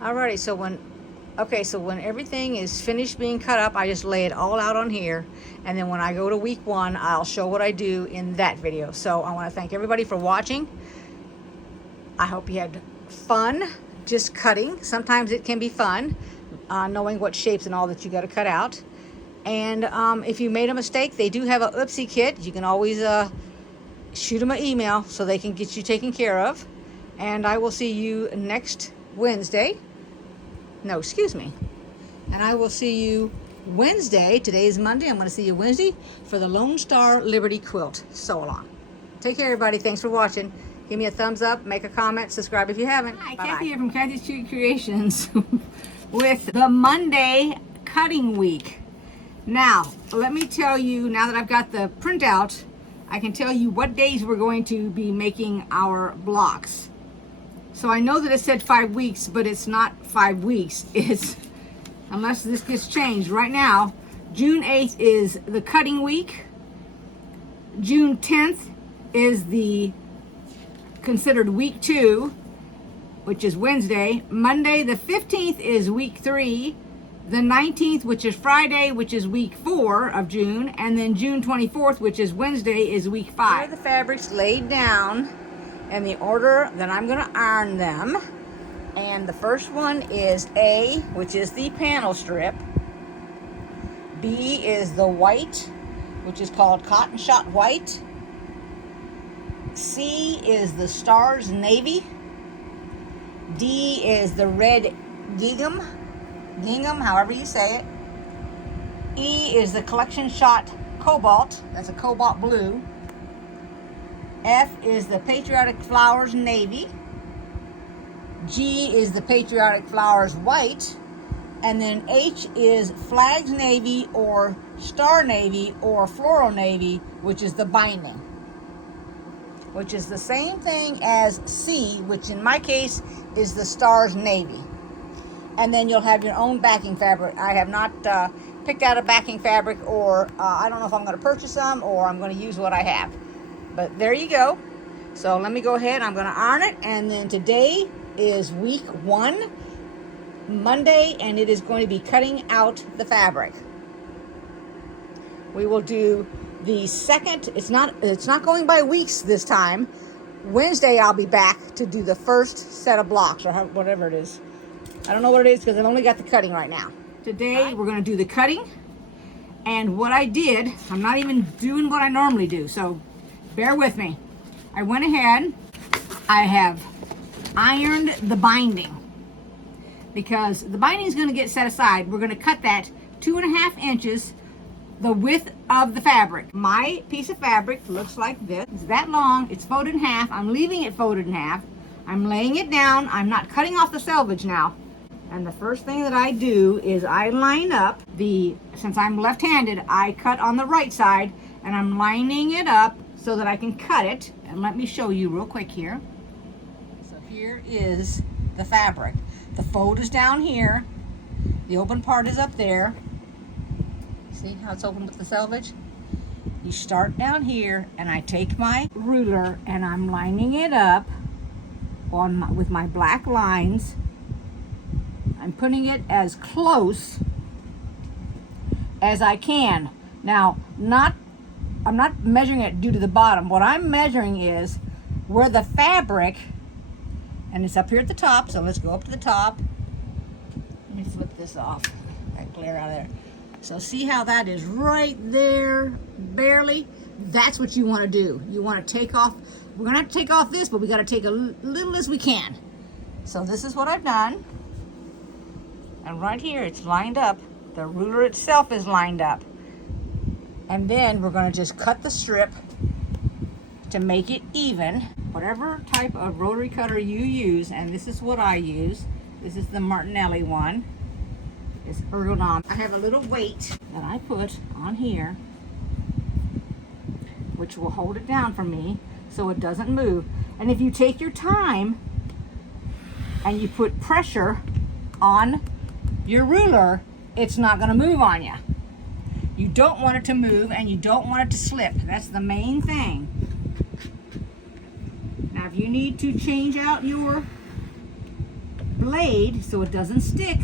Alrighty, so when everything is finished being cut up, I just lay it all out on here, and then when I go to week 1, I'll show what I do in that video. So I want to thank everybody for watching. I hope you had fun just cutting. Sometimes it can be fun knowing what shapes and all that you got to cut out. And if you made a mistake, they do have a oopsie kit. You can always shoot them an email so they can get you taken care of. And I will see you next Wednesday. No, excuse me. And I will see you Wednesday. Today is Monday. I'm going to see you Wednesday for the Lone Star Liberty Quilt sew-along. Take care, everybody. Thanks for watching. Give me a thumbs up, make a comment, subscribe if you haven't. Hi, Kathy here from Kathy's Cute Creations with the Monday cutting week. Now, let me tell you, now that I've got the printout, I can tell you what days we're going to be making our blocks. So I know that it said 5 weeks, but it's not 5 weeks. It's, unless this gets changed right now, June 8th is the cutting week. June 10th is the considered week 2, which is Wednesday. Monday the 15th is week 3. The 19th, which is Friday, which is week 4 of June. And then June 24th, which is Wednesday, is week 5. Here are the fabrics laid down in the order that I'm going to iron them. And the first one is A, which is the panel strip. B is the white, which is called Cotton Shot White. C is the Stars Navy. D is the red gingham, however you say it. E is the Collection Shot Cobalt, that's a cobalt blue. F is the Patriotic Flowers Navy. G is the Patriotic Flowers White. And then H is Flags Navy or Star Navy or Floral Navy, which is the binding, which is the same thing as C, which in my case is the Stars Navy. And then you'll have your own backing fabric. I have not picked out a backing fabric, or I don't know if I'm going to purchase some or I'm going to use what I have. But there you go. So let me go ahead. I'm going to iron it. And then today is week 1, Monday, and it is going to be cutting out the fabric. We will do the second. It's not going by weeks this time. Wednesday I'll be back to do the first set of blocks, or whatever it is. I don't know what it is because I've only got the cutting right now. Today we're going to do the cutting. And what I did, I'm not even doing what I normally do, so bear with me. I went ahead, I have ironed the binding, because the binding is going to get set aside. We're going to cut that 2.5 inches, the width of the fabric. My piece of fabric looks like this. It's that long, it's folded in half. I'm leaving it folded in half. I'm laying it down. I'm not cutting off the selvage now. And the first thing that I do is I line up since I'm left-handed, I cut on the right side, and I'm lining it up so that I can cut it. And let me show you real quick here. So here is the fabric. The fold is down here. The open part is up there. See how it's open with the selvage? You start down here, and I take my ruler and I'm lining it up with my black lines. I'm putting it as close as I can. Now, I'm not measuring it due to the bottom. What I'm measuring is where the fabric, and it's up here at the top, so let's go up to the top. Let me flip this off. That glare out of there. So see how that is right there, barely? That's what you want to do. You want to take off, we're going to have to take off this, but we got to take a little as we can. So this is what I've done. And right here, it's lined up. The ruler itself is lined up. And then we're going to just cut the strip to make it even. Whatever type of rotary cutter you use, and this is what I use. This is the Martinelli one. It's ergonomic. I have a little weight that I put on here, which will hold it down for me so it doesn't move. And if you take your time and you put pressure on your ruler, it's not going to move on you. You don't want it to move, and you don't want it to slip. That's the main thing. Now, if you need to change out your blade so it doesn't stick,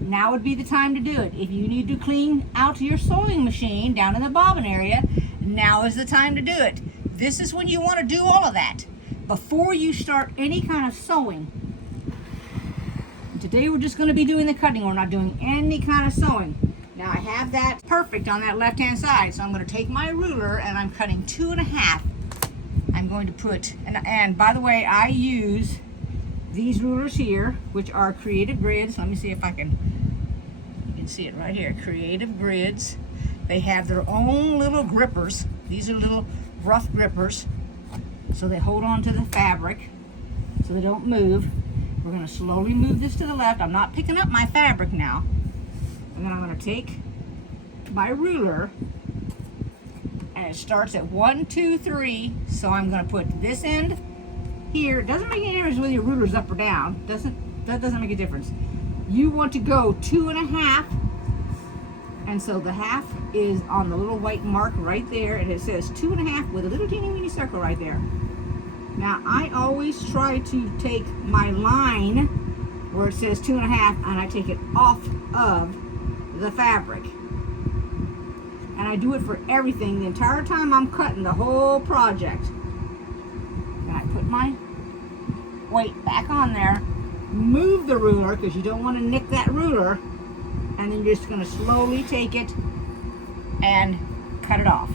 now would be the time to do it. If you need to clean out your sewing machine down in the bobbin area, now is the time to do it. This is when you want to do all of that before you start any kind of sewing. Today we're just going to be doing the cutting. We're not doing any kind of sewing. Now I have that perfect on that left hand side, so I'm going to take my ruler and I'm cutting 2.5. I'm going to put, and by the way, I use these rulers here, which are Creative Grids. Let me see if I can, you can see it right here, Creative Grids. They have their own little grippers. These are little rough grippers, so they hold on to the fabric so they don't move. We're going to slowly move this to the left. I'm not picking up my fabric now. And then I'm going to take my ruler, and it starts at 1, 2, 3. So I'm going to put this end here. It doesn't make any difference whether your ruler's up or down. That doesn't make a difference. You want to go 2.5, and so the half is on the little white mark right there, and it says 2.5 with a little teeny weeny circle right there. Now I always try to take my line where it says 2.5, and I take it off of the fabric, and I do it for everything the entire time I'm cutting the whole project. And I put my weight back on there, move the ruler because you don't want to nick that ruler, and then you're just going to slowly take it and cut it off.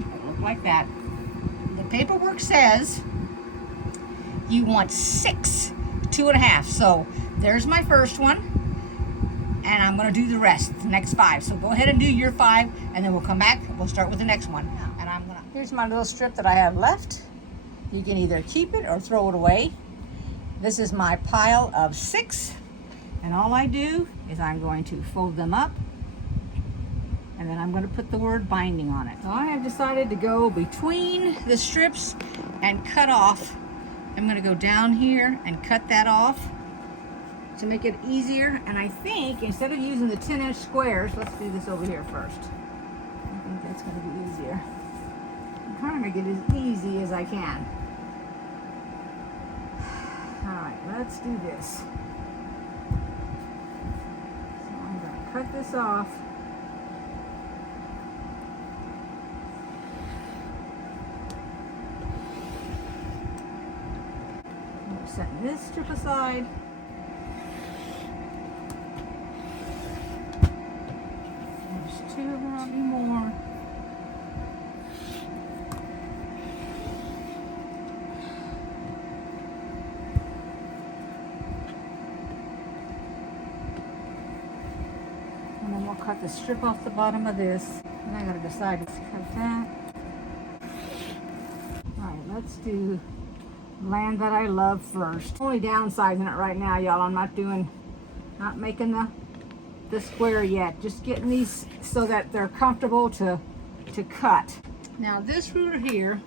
It'll look like that. The paperwork says you want 6 2.5. So there's my first one, and I'm going to do the rest, the next 5. So go ahead and do your 5, and then we'll come back. We'll start with the next one. And here's my little strip that I have left. You can either keep it or throw it away. This is my pile of 6, and all I do is I'm going to fold them up, and then I'm going to put the word binding on it. So I have decided to go between the strips and cut off. I'm going to go down here and cut that off to make it easier. And I think instead of using the 10-inch squares, let's do this over here first. I think that's going to be easier. I'm trying to make it as easy as I can. All right, let's do this. So I'm going to cut this off. Setting this strip aside. There's 2, there'll be more. And then we'll cut the strip off the bottom of this. And I gotta decide to cut that. Alright, let's do land that I love first. Only downsizing it right now, y'all. I'm not making the square yet. Just getting these so that they're comfortable to cut. Now this ruler here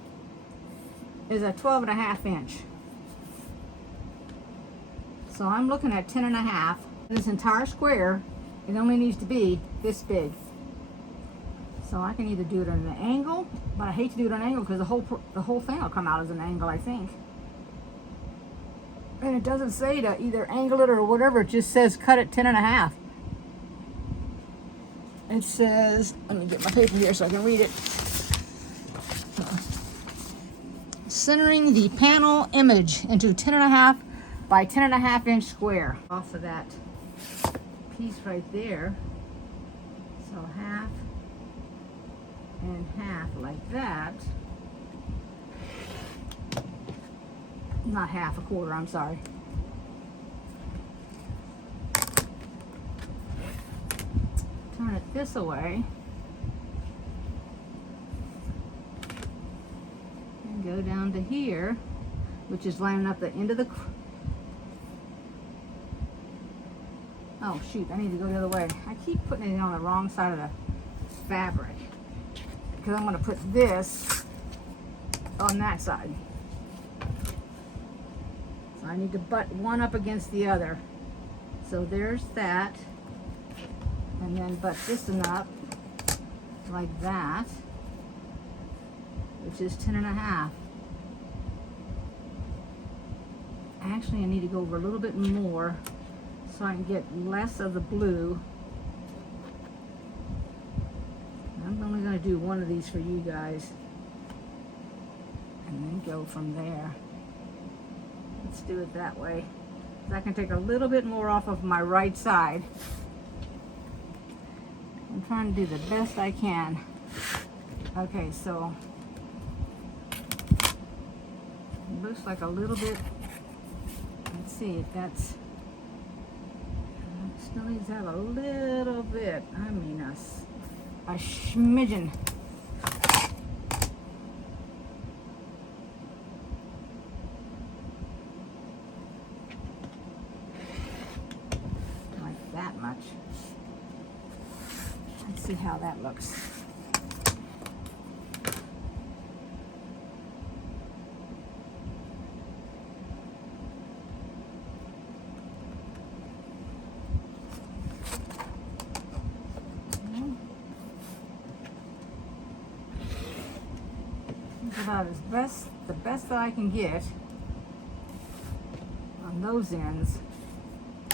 is a 12.5 inch. So I'm looking at 10.5. This entire square, it only needs to be this big. So I can either do it at an angle, but I hate to do it at an angle because the whole thing will come out as an angle, I think. And it doesn't say to either angle it or whatever, it just says cut it 10.5. It says, let me get my paper here so I can read it. Centering the panel image into 10.5 by 10.5 inch square. Off of that piece right there. So half and half like that. Not half, a quarter, I'm sorry. Turn it this way. And go down to here, which is lining up the end of the... Oh shoot, I need to go the other way. I keep putting it on the wrong side of the fabric. Because I'm going to put this on that side. I need to butt one up against the other. So there's that. And then butt this one up like that, which is 10.5. Actually, I need to go over a little bit more so I can get less of the blue. I'm only going to do one of these for you guys and then go from there. Let's do it that way. So I can take a little bit more off of my right side. I'm trying to do the best I can. Okay, so it looks like a little bit. Let's see if that's, still needs to have a little bit, I mean a smidgen. Like that much. Let's see how that looks. About the best that I can get on those ends,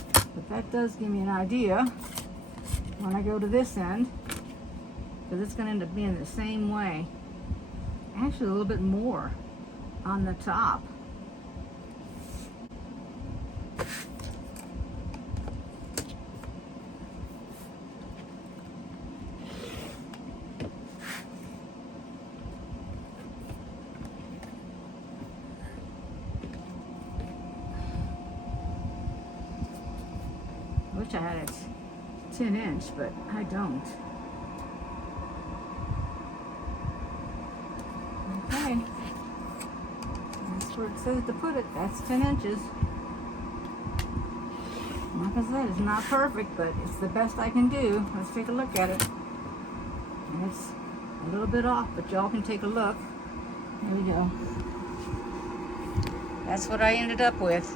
but that does give me an idea when I go to this end, because it's going to end up being the same way, actually a little bit more on the top. Wish I had it 10-inch, but I don't. Okay. That's where it says to put it. That's 10 inches. Like I said, it's not perfect, but it's the best I can do. Let's take a look at it. And it's a little bit off, but y'all can take a look. There we go. That's what I ended up with.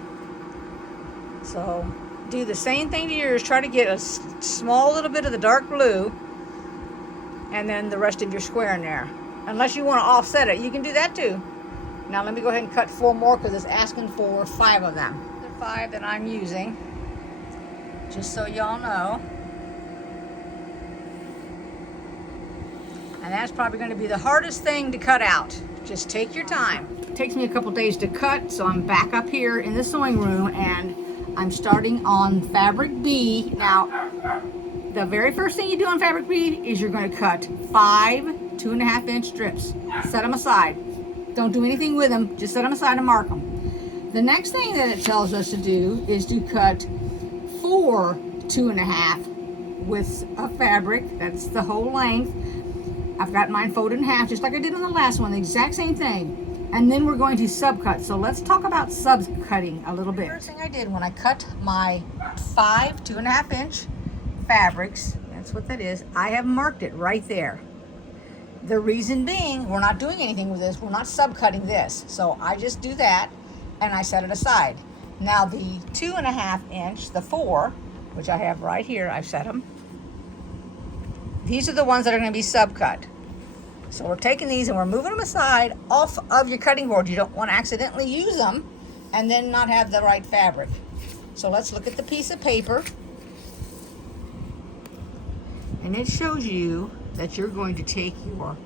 So do the same thing to yours. Try to get a small little bit of the dark blue and then the rest of your square in there. Unless you want to offset it, you can do that too. Now let me go ahead and cut 4 more because it's asking for 5 of them. The 5 that I'm using, just so y'all know. And that's probably going to be the hardest thing to cut out. Just take your time. It takes me a couple days to cut, so I'm back up here in the sewing room and I'm starting on fabric B. Now, the very first thing you do on fabric B is you're going to cut 5 2.5-inch strips. Set them aside. Don't do anything with them. Just set them aside and mark them. The next thing that it tells us to do is to cut 4 2.5 with a fabric. That's the whole length. I've got mine folded in half, just like I did on the last one. The exact same thing. And then we're going to subcut. So let's talk about subcutting a little bit. The first thing I did when I cut my 5 2.5-inch fabrics, that's what that is, I have marked it right there. The reason being, we're not doing anything with this. We're not subcutting this. So I just do that and I set it aside. Now the 2.5-inch, the 4, which I have right here, I've set them. These are the ones that are going to be subcut. So we're taking these and we're moving them aside off of your cutting board. You don't want to accidentally use them and then not have the right fabric. So let's look at the piece of paper. And it shows you that you're going to take your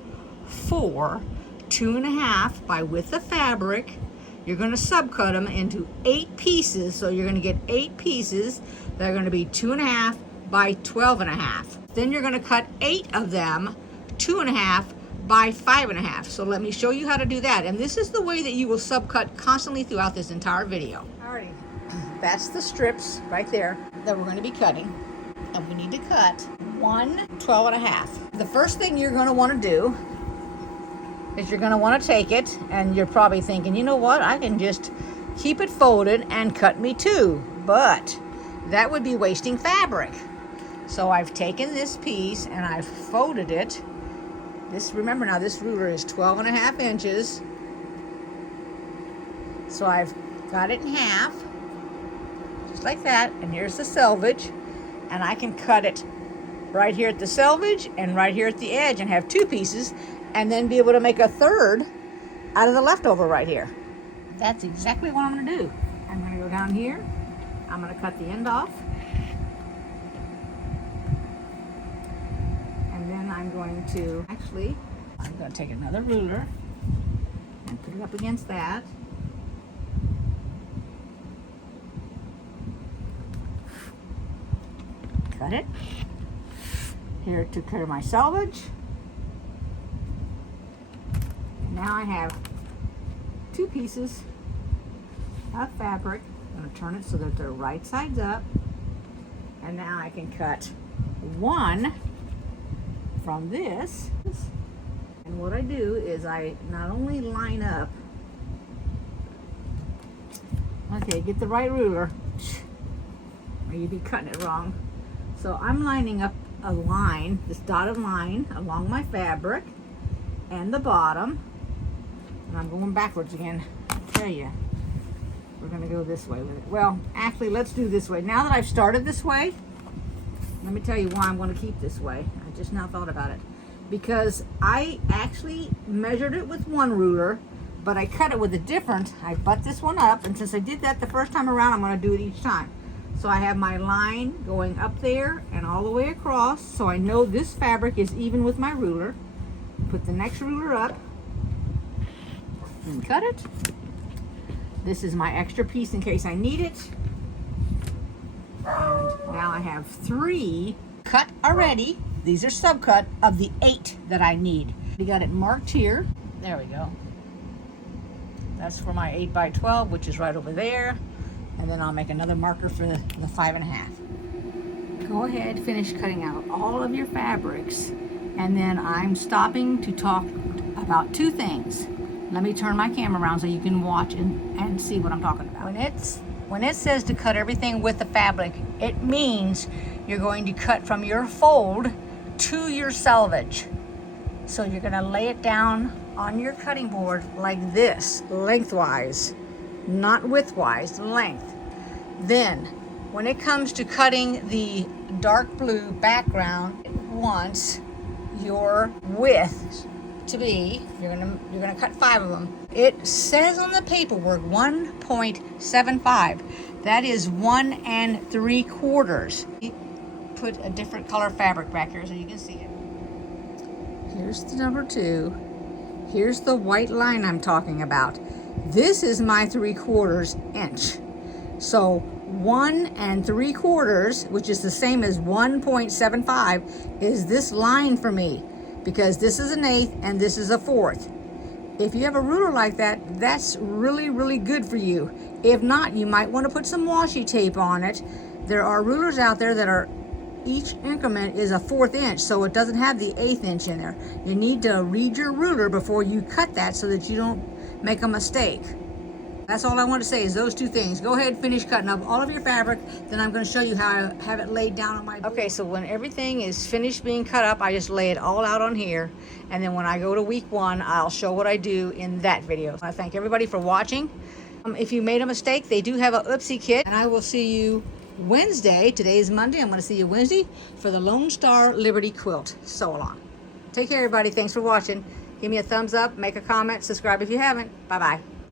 4 2.5 by width of fabric. You're going to subcut them into 8 pieces. So you're going to get 8 pieces that are going to be 2.5 by 12.5. Then you're going to cut 8 of them 2.5 by 5.5. So let me show you how to do that. And this is the way that you will subcut constantly throughout this entire video. Alrighty, that's the strips right there that we're going to be cutting. And we need to cut 1 12.5. The first thing you're going to want to do is you're going to want to take it, and you're probably thinking, you know what, I can just keep it folded and cut me 2. But that would be wasting fabric. So I've taken this piece and I've folded it. Remember now, this ruler is 12.5 inches. So I've got it in half, just like that. And here's the selvage. And I can cut it right here at the selvage and right here at the edge and have 2 pieces and then be able to make a 3rd out of the leftover right here. That's exactly what I'm going to do. I'm going to go down here. I'm going to cut the end off. And then I'm going to, I'm going to take another ruler and put it up against that. Cut it. Here to cut my selvage. And now I have 2 pieces of fabric. I'm going to turn it so that they're right sides up. And now I can cut one from this. And what I do is I not only line up, okay, get the right ruler, or you'd be cutting it wrong. So I'm lining up a line, this dotted line, along my fabric and the bottom. And I'm going backwards again, I tell you. We're going to go this way with it. Well, actually, let's do this way. Now that I've started this way, let me tell you why I'm going to keep this way. I just now thought about it. Because I actually measured it with one ruler, but I cut it with a different. I butt this one up, and since I did that the first time around, I'm going to do it each time. So I have my line going up there and all the way across, so I know this fabric is even with my ruler. Put the next ruler up and cut it. This is my extra piece in case I need it. And now I have 3 cut already. These are subcut of the 8 that I need. We got it marked here. There we go. That's for my 8x12, which is right over there. And then I'll make another marker for the 5.5. Go ahead, finish cutting out all of your fabrics. And then I'm stopping to talk about 2 things. Let me turn my camera around so you can watch and see what I'm talking about. When it says to cut everything with the fabric, it means you're going to cut from your fold to your selvage. So you're going to lay it down on your cutting board like this, lengthwise, not widthwise, length. Then when it comes to cutting the dark blue background, it wants your width to be, you're gonna cut 5 of them. It says on the paperwork 1.75. That is 1 3/4. Put a different color fabric back here so you can see it. Here's the number 2. Here's the white line I'm talking about. This is my 3/4 inch. So 1 3/4, which is the same as 1.75, is this line for me, because this is an 1/8 and this is a 1/4. If you have a ruler like that, that's really, really good for you. If not, you might want to put some washi tape on it. There are rulers out there that are, each increment is a 1/4 inch, so it doesn't have the 1/8 inch in there. You need to read your ruler before you cut that so that you don't make a mistake. That's all I want to say is those 2 things. Go ahead, finish cutting up all of your fabric, then I'm going to show you how I have it laid down on my board. Okay, so when everything is finished being cut up, I just lay it all out on here, and then when I go to week 1, I'll show what I do in that video. I thank everybody for watching. If you made a mistake, they do have a oopsie kit, and I will see you Wednesday. Today is Monday. I'm going to see you Wednesday for the Lone Star Liberty Quilt sew along. Take care, everybody. Thanks for watching. Give me a thumbs up, make a comment, subscribe if you haven't. Bye-bye.